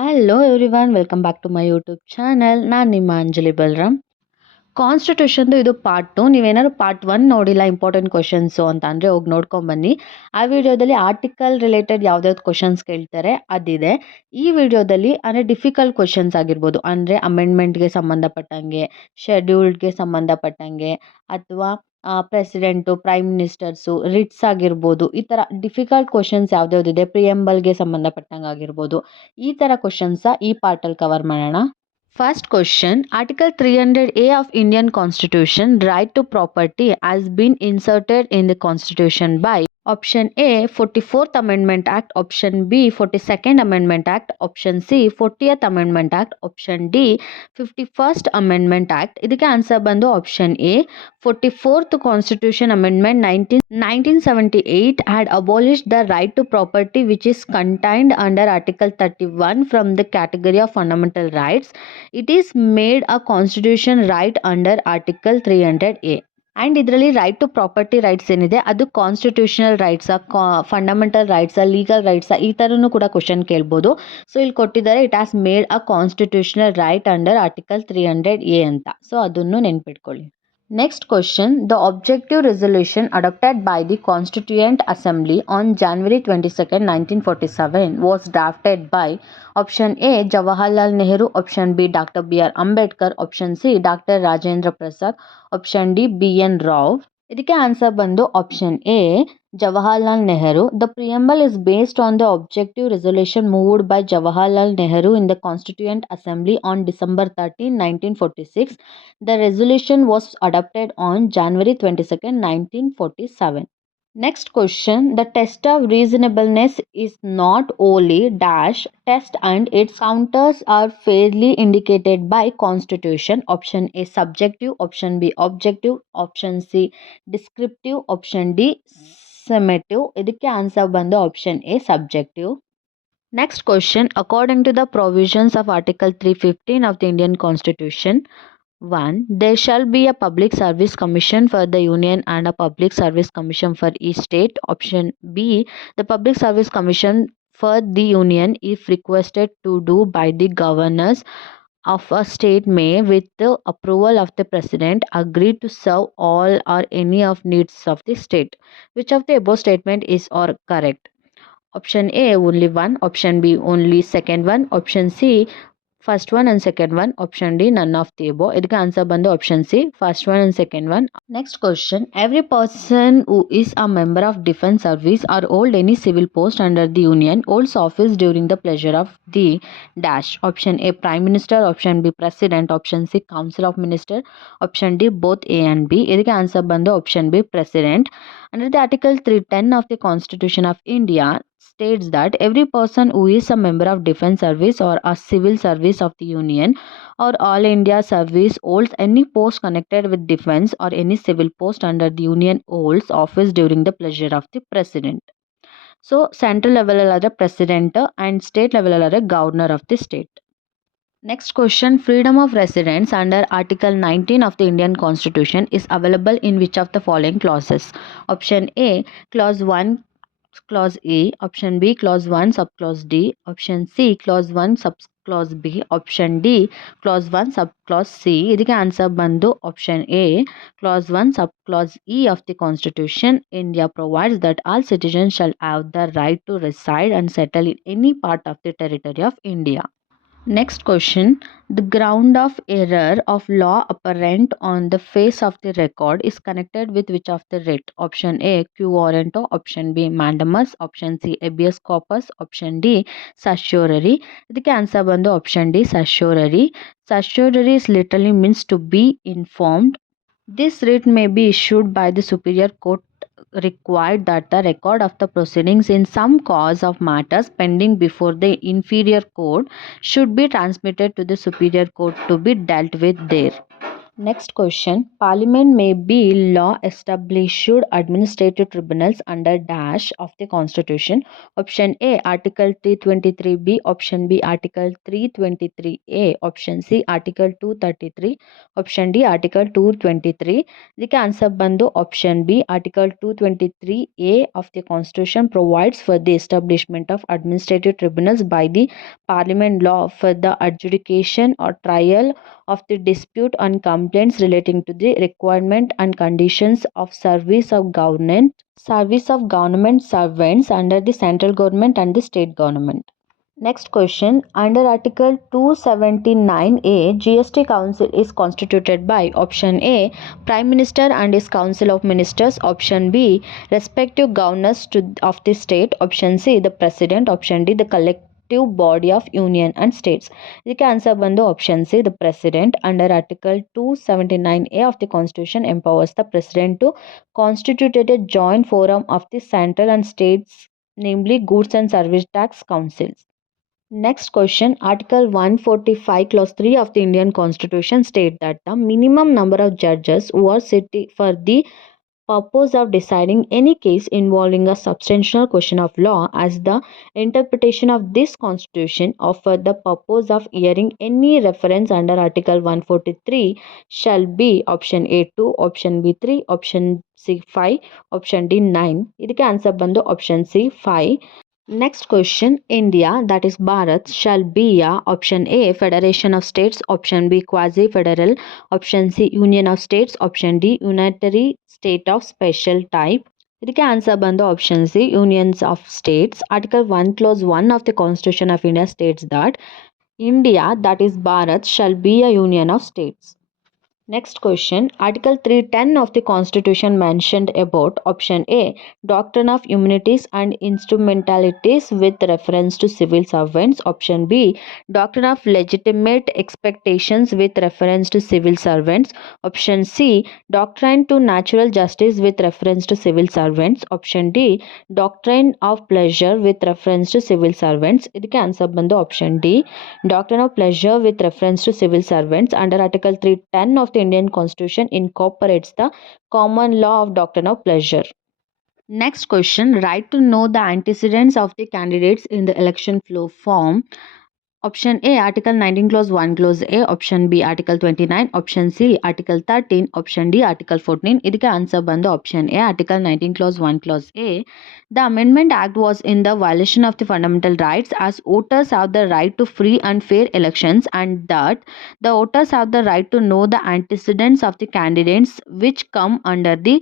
Hello everyone, welcome back to my YouTube channel. ನಾನು ನಿಮ್ಮ ಅಂಜಲಿ ಬಲ್ರಾಮ್. ಕಾನ್ಸ್ಟಿಟ್ಯೂಷನ್ದು ಇದು ಪಾರ್ಟ್ 2. ನೀವೇನಾದ್ರು ಪಾರ್ಟ್ 1 ನೋಡಿಲ್ಲ ಇಂಪಾರ್ಟೆಂಟ್ ಕ್ವಶನ್ಸು ಅಂತ ಅಂದರೆ ಹೋಗಿ ನೋಡ್ಕೊಂಬನ್ನಿ. ಆ ವಿಡಿಯೋದಲ್ಲಿ ಆರ್ಟಿಕಲ್ ರಿಲೇಟೆಡ್ ಯಾವ್ದಾವ್ದು ಕ್ವಶನ್ಸ್ ಕೇಳ್ತಾರೆ ಅದಿದೆ. ಈ ವಿಡಿಯೋದಲ್ಲಿ ಅಂದರೆ ಡಿಫಿಕಲ್ಟ್ ಕ್ವಶನ್ಸ್ ಆಗಿರ್ಬೋದು, ಅಂದರೆ ಅಮೆಂಡ್ಮೆಂಟ್ಗೆ ಸಂಬಂಧಪಟ್ಟಂಗೆ, ಶೆಡ್ಯೂಲ್ಡ್ಗೆ ಸಂಬಂಧಪಟ್ಟಂಗೆ, ಅಥವಾ ಪ್ರೆಸಿಡೆಂಟು, ಪ್ರೈಮ್ ಮಿನಿಸ್ಟರ್ಸು, ರಿಟ್ಸ್ ಆಗಿರ್ಬೋದು, ಈ ಥರ ಡಿಫಿಕಲ್ಟ್ ಕ್ವಶನ್ಸ್ ಯಾವ್ದ್ಯಾವ್ದಿದೆ, ಪ್ರಿಯಂಬಲ್ಗೆ ಸಂಬಂಧಪಟ್ಟಂಗೆ ಆಗಿರ್ಬೋದು, ಈ ಥರ ಕ್ವಶನ್ಸ ಈ ಪಾರ್ಟಲ್ಲಿ ಕವರ್ ಮಾಡೋಣ. First question, Article 300A of Indian Constitution, right to property, has been inserted in the Constitution by Option A, 44th Amendment Act, Option B, 42nd Amendment Act, Option C, 40th Amendment Act, Option D, 51st Amendment Act. ಇದಕ್ಕೆ answer ಬಂದು option A. 44th Constitution Amendment 1978 had abolished the right to property which is contained under Article 31 from the category of fundamental rights. It is made a constitution right under Article 300A. And ಇದರಲ್ಲಿ right to property rights ಏನಿದೆ ಅದು constitutional ರೈಟ್ಸಾ, fundamental ರೈಟ್ಸಾ, legal ರೈಟ್ಸಾ, ಈ ಥರನೂ ಕೂಡ question ಕೇಳ್ಬೋದು. So ಇಲ್ಲಿ ಕೊಟ್ಟಿದ್ದಾರೆ it has made a constitutional right under article 300A ಅಂತ. ಸೊ ಅದನ್ನು ನೆನ್ಪಿಟ್ಕೊಳ್ಳಿ. Next question, the objective resolution adopted by the Constituent Assembly on January 22nd, 1947 was drafted by Option A, Jawaharlal Nehru, Option B, Dr. B.R. Ambedkar, Option C, Dr. Rajendra Prasad, Option D, B.N. Rao. ಇದಕ್ಕೆ answer ಬಂದು option A, Jawaharlal Nehru. The preamble is based on the objective resolution moved by Jawaharlal Nehru in the constituent assembly on December 13, 1946. The resolution was adopted on January 22nd, 1947. Next question, the test of reasonableness is not only dash test and its counters are fairly indicated by constitution. Option A, subjective, Option B, objective, Option C, descriptive, Option D, summative. ಇದಕ್ಕೆ answer ಬಂದು option A, subjective. Next question, according to the provisions of Article 315 of the Indian Constitution, 1. There shall be a public service commission for the union and a public service commission for each state. Option B, the public service commission for the union, if requested to do by the governors of a state, may, with the approval of the president, agree to serve all or any of needs of the state. Which of the above statement is or correct? Option A, only one. Option B, only second one. Option C, first one and second one. Option D, none of the above. ಇದಕ್ಕೆ answer ಬಂದು option C, first one and second one. Next question, every person who is a member of defense service or hold any civil post under the union holds office during the pleasure of the dash. Option A, prime minister. Option B, president. Option C, council of minister. Option D, both A and B. ಇದಕ್ಕೆ answer ಬಂದು option B, president. Under the Article 310 of the Constitution of India states that every person who is a member of defense service or a civil service of the union or all India service holds any post connected with defense or any civil post under the union holds office during the pleasure of the president. So central level alladre president and state level alladre governor of the state. Next question, freedom of residence under Article 19 of the Indian Constitution is available in which of the following clauses? Option A, clause 1, clause A. Option B, clause 1, subclause D. Option C, clause 1, subclause B. Option D, clause 1, subclause C. ಇದಕ್ಕೆ answer ಬಂದು option A, clause 1, subclause E of the Constitution. India provides that all citizens shall have the right to reside and settle in any part of the territory of India. Next question, the ground of error of law apparent on the face of the record is connected with which of the writ? Option A, quo warranto. Option B, mandamus. Option C, habeas corpus. Option D, certiorari. ಇದಕ್ಕೆ answer ಬಂದು option D, certiorari. Certiorari is literally means to be informed. This writ may be issued by the superior court required that the record of the proceedings in some cause of matters pending before the inferior court should be transmitted to the superior court to be dealt with there. Next question. Parliament may be law established administrative tribunals under dash of the Constitution. Option A, Article 323B. Option B, Article 323A. Option C, Article 233. Option D, Article 223. ಇದಕ್ಕೆ answer ಬಂದು option B article 223A of the Constitution provides for the establishment of administrative tribunals by the Parliament law for the adjudication or trial of the dispute on complaints relating to the requirement and conditions of service of government servants under the central government and the state government. Next question. Under Article 279A, GST Council is constituted by option A, Prime Minister and his Council of Ministers. Option B, respective governors of the state. Option C, the President. Option D, the collective body of union and states. ಇದಕ್ಕೆ answer ಬಂದು option C the president. Under article 279A of the Constitution empowers the President to constitute a joint forum of the central and states, namely Goods and Service Tax Councils. Next question. Article 145 clause 3 of the Indian Constitution state that the minimum number of judges who are sitting for the purpose of deciding any case involving a substantial question of law as the interpretation of this constitution or for the purpose of hearing any reference under Article 143 shall be option A 2, option B 3, option C 5, option D 9. ಇದಕ್ಕೆ answer ಬಂದು option C 5. Next question. India, that is Bharat, shall be a option A, Federation of States. Option B, quasi-federal. Option C, Union of States. Option D, unitary state of special type. ಇದಕ್ಕೆ answer ಬಂದು option C unions of States. Article 1 clause 1 of the Constitution of India states that India, that is Bharat, shall be a union of states. Next question. Article 310 of the Constitution mentioned about option A, doctrine of immunities and instrumentalities with reference to civil servants. Option B, doctrine of legitimate expectations with reference to civil servants. Option C, doctrine to natural justice with reference to civil servants. Option D, doctrine of pleasure with reference to civil servants. ಇದಕ್ಕೆ answer ಬಂದು option D doctrine of pleasure with reference to civil servants. Under Article 310 of the Indian Constitution incorporates the common law of doctrine of pleasure. Next question. Right to know the antecedents of the candidates in the election flow form. Option A, Article 19 clause 1 clause A. Option B, Article 29. Option C, Article 13. Option D, Article 14. ಇದಕ್ಕೆ answer ಬಂದು option A Article 19 clause 1 clause A. The Amendment Act was in the violation of the fundamental rights as voters have the right to free and fair elections, and that the voters have the right to know the antecedents of the candidates which come under the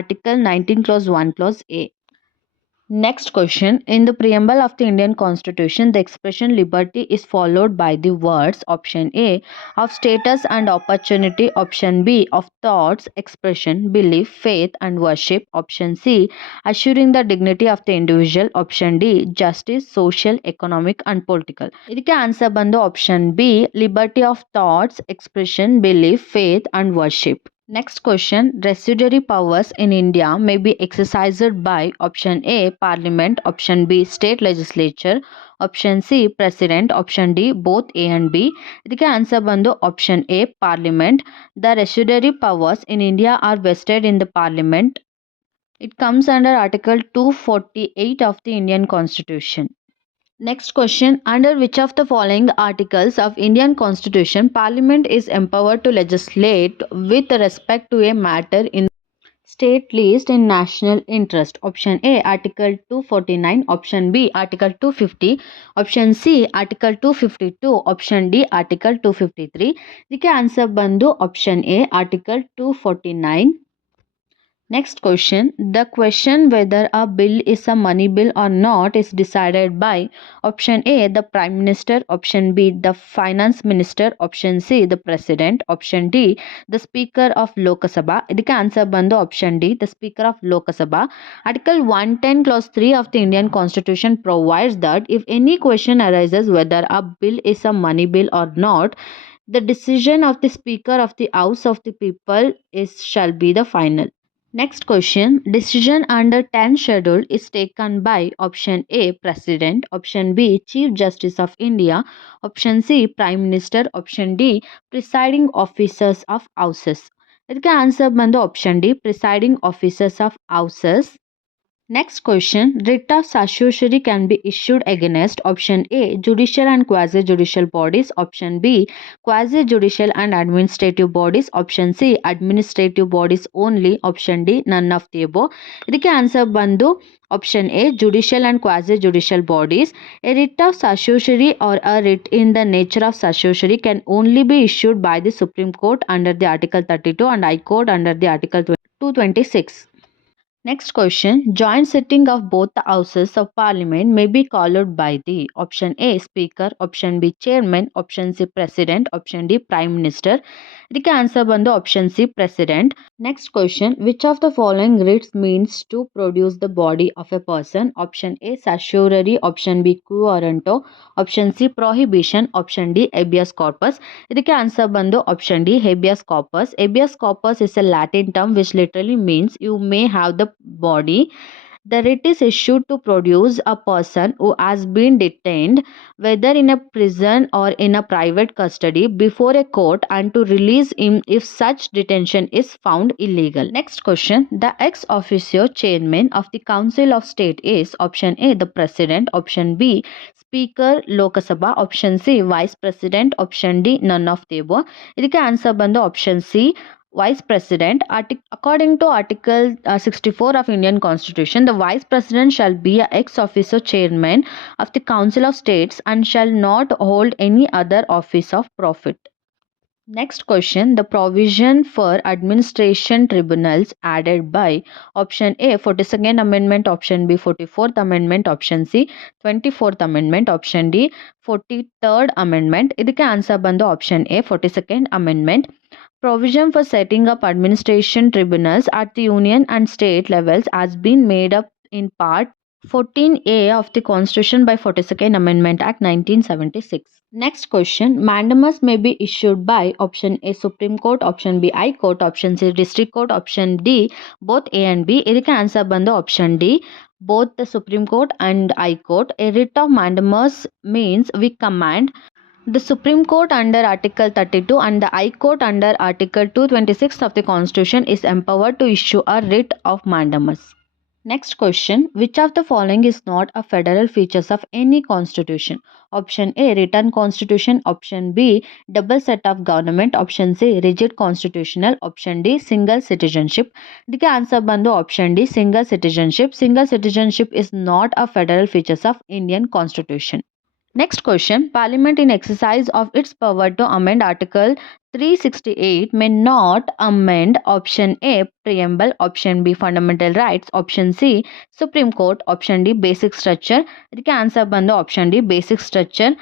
Article 19 clause 1 clause A. Next question. In the preamble of the Indian Constitution, the expression liberty is followed by the words option A, of status and opportunity. Option B, of thoughts, expression, belief, faith and worship. Option C, assuring the dignity of the individual. Option D, justice, social, economic and political. ಇದಕ್ಕೆ answer ಬಂದು option B liberty of thoughts, expression, belief, faith and worship. Next question. Residuary powers in India may be exercised by option A, Parliament. Option B, state legislature. Option C, President. Option D, both A and B. ಇದಕ್ಕೆ answer ಬಂದು option A, Parliament. The residuary powers in India are vested in the Parliament. It comes under Article 248 of the Indian Constitution. Next question. Under which of the following articles of Indian Constitution Parliament is empowered to legislate with respect to a matter in state least in national interest? Option A, Article 249. Option B, Article 250. Option C, Article 252. Option D, Article 253. ಇದಕ್ಕೆ answer ಬಂದು option A, Article 249. Next question. The question whether a bill is a money bill or not is decided by option A, the Prime Minister. Option B, the Finance Minister. Option C, the President. Option D, the Speaker of Lok Sabha. ಇದಕ್ಕೆ answer ಬಂದು option D the Speaker of Lok Sabha. Article 110 clause 3 of the Indian Constitution provides that if any question arises whether a bill is a money bill or not, the decision of the Speaker of the House of the People shall be the final. Next question. Decision under 10th schedule is taken by option A President, option B Chief Justice of India, option C Prime Minister, option D Presiding Officers of Houses. ಇದಕ್ಕೆ answer ಬಂದು option D presiding officers of houses. Next question. Writ of certiorari can be issued against option A judicial and quasi judicial bodies, option B quasi judicial and administrative bodies, option C administrative bodies only, option D none of the above. ಇದಕ್ಕೆ answer ಬಂದು option A judicial and quasi judicial bodies. A writ of certiorari or a writ in the nature of certiorari can only be issued by the Supreme Court under the Article 32 and High Court under the Article 226. Next question. Joint sitting of both the houses of parliament may be called by the option A Speaker, option B Chairman, option C President, option D Prime Minister. ಇದಕ್ಕೆ answer ಬಂದು option C president. Next question. Which of the following writs means to produce the body of a person? Option A certiorari, option B quo warranto, option C prohibition, option D habeas corpus. ಇದಕ್ಕೆ answer ಬಂದು option D habeas corpus. Habeas corpus is a Latin term which literally means you may have the body. The writ is issued to produce a person who has been detained, whether in a prison or in a private custody, before a court and to release him if such detention is found illegal. Next question. The ex officio chairman of the Council of State is option A the President, option B Speaker Lok Sabha, option C Vice President, option D none of the above. ಇದಕ್ಕೆ answer ಬಂದು option C Vice President. According to Article 64 of Indian Constitution, the Vice President shall be a ex officio chairman of the Council of States and shall not hold any other office of profit. Next question. The provision for administration tribunals added by option A 42nd Amendment, option B 44th Amendment, option C 24th Amendment, option D 43rd Amendment. ಇದಕ್ಕೆ answer ಬಂದು option A 42nd Amendment. Provision for setting up administration tribunals at the union and state levels has been made up in part 14A of the Constitution by 42nd Amendment Act 1976. Next question. Mandamus may be issued by option A Supreme Court, option B High Court, option C District Court, option D both A and B. ಇದಕ್ಕೆ answer ಬಂದು option D both the Supreme Court and High Court. A writ of mandamus means we command the Supreme Court under Article 32 and the High Court under Article 226 of the Constitution is empowered to issue a writ of mandamus. Next question. Which of the following is not a federal features of any constitution? Option A written constitution, option B double set of government, option C rigid constitutional, option D single citizenship. ಇದಕ್ಕೆ answer ಬಂದು option D single citizenship. Single citizenship is not a federal features of Indian Constitution. Next question. Parliament in exercise of its power to amend Article 368 may not amend option A preamble, option B fundamental rights, option C Supreme Court, option D basic structure. ಇದಕ್ಕೆ answer ಬಂದು option D basic structure.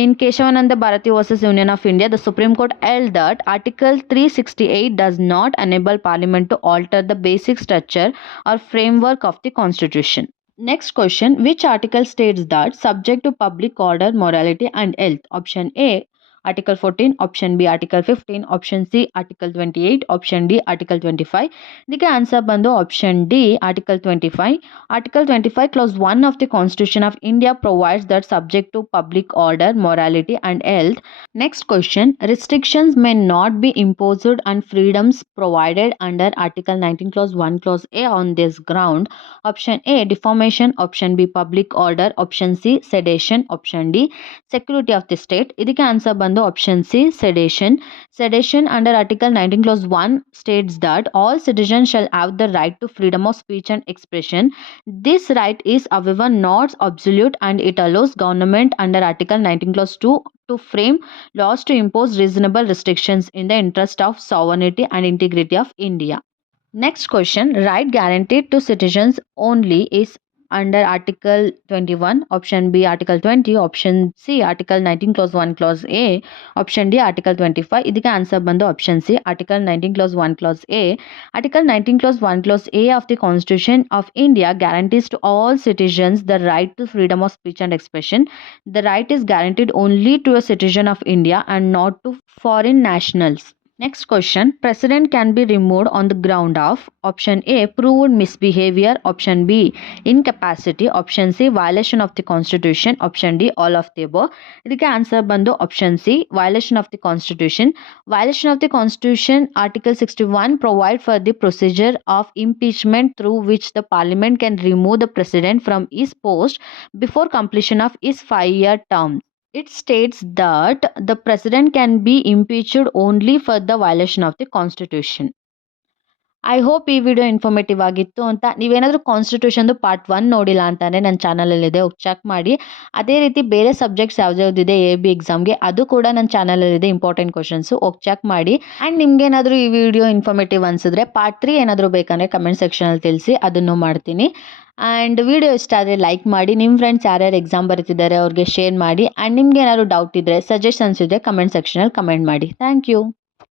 In Keshavananda Bharati versus Union of India, the Supreme Court held that Article 368 does not enable Parliament to alter the basic structure or framework of the Constitution. Next question. Which article states that subject to public order, morality and health? Option A Article 14, option B Article 15, option C Article 28, option D Article 25. ಇದಕ್ಕೆ answer ಬಂದು option D Article 25. Article 25 clause 1 of the Constitution of India provides that subject to public order, morality and health. Next question. Restrictions may not be imposed on freedoms provided under Article 19 clause 1 clause A on this ground. Option A defamation, option B public order, option C sedition, option D security of the state. ಇದಕ್ಕೆ answer ಬಂದು option C sedition. Sedition under Article 19 clause 1 states that all citizens shall have the right to freedom of speech and expression. This right is however not absolute and it allows government under Article 19 clause 2 to frame laws to impose reasonable restrictions in the interest of sovereignty and integrity of India. Next question. Right guaranteed to citizens only is under Article 21, option B Article 20, option C Article 19 clause 1 clause A, option D Article 25. ಇದಕ್ಕೆ answer ಬಂದು option C Article 19 clause 1 clause A. Article 19 clause 1 clause A of the Constitution of India guarantees to all citizens the right to freedom of speech and expression. The right is guaranteed only to a citizen of India and not to foreign nationals. Next question. President can be removed on the ground of option A proved misbehavior, option B incapacity, option C violation of the constitution, option D all of the above. ಇದಕ್ಕೆ answer ಬಂದು option C violation of the constitution. Violation of the constitution article 61 provide for the procedure of impeachment through which the parliament can remove the president from his post before completion of his 5-year term. It states that the president can be impeached only for the violation of the constitution. I hope ಈ video informative ಆಗಿತ್ತು ಅಂತ. ನೀವೇನಾದರೂ ಕಾನ್ಸ್ಟಿಟ್ಯೂಷನ್ದು part 1 ನೋಡಿಲ್ಲ ಅಂತಂದರೆ ನನ್ನ ಚಾನಲಲ್ಲಿದೆ, ಹೋಗಿ check ಮಾಡಿ. ಅದೇ ರೀತಿ ಬೇರೆ ಸಬ್ಜೆಕ್ಟ್ಸ್ ಯಾವ್ದ್ಯಾವ್ದಿದೆ AIBE ಎಕ್ಸಾಮ್ಗೆ ಅದು ಕೂಡ ನನ್ನ ಚಾನಲಲ್ಲಿದೆ, ಇಂಪಾರ್ಟೆಂಟ್ ಕ್ವಶನ್ಸು, ಹೋಗಿ ಚೆಕ್ ಮಾಡಿ. ಆ್ಯಂಡ್ ನಿಮ್ಗೇನಾದರೂ ಈ ವಿಡಿಯೋ ಇನ್ಫಾರ್ಮೇಟಿವ್ ಅನಿಸಿದ್ರೆ ಪಾರ್ಟ್ 3 ಏನಾದರೂ ಬೇಕಂದರೆ ಕಮೆಂಟ್ ಸೆಕ್ಷನಲ್ಲಿ ತಿಳಿಸಿ, ಅದನ್ನು ಮಾಡ್ತೀನಿ. ಆ್ಯಂಡ್ ವಿಡಿಯೋ ಇಷ್ಟ ಆದರೆ ಲೈಕ್ ಮಾಡಿ, ನಿಮ್ಮ ಫ್ರೆಂಡ್ಸ್ ಯಾರ್ಯಾರು ಎಕ್ಸಾಮ್ ಬರೀತಿದ್ದಾರೆ ಅವ್ರಿಗೆ ಶೇರ್ ಮಾಡಿ. ಆ್ಯಂಡ್ ನಿಮ್ಗೆ ಏನಾದರೂ ಡೌಟ್ ಇದ್ದರೆ, ಸಜೆಷನ್ಸ್ ಇದ್ದರೆ ಕಮೆಂಟ್ ಸೆಕ್ಷನಲ್ಲಿ ಕಮೆಂಟ್ ಮಾಡಿ. Thank you.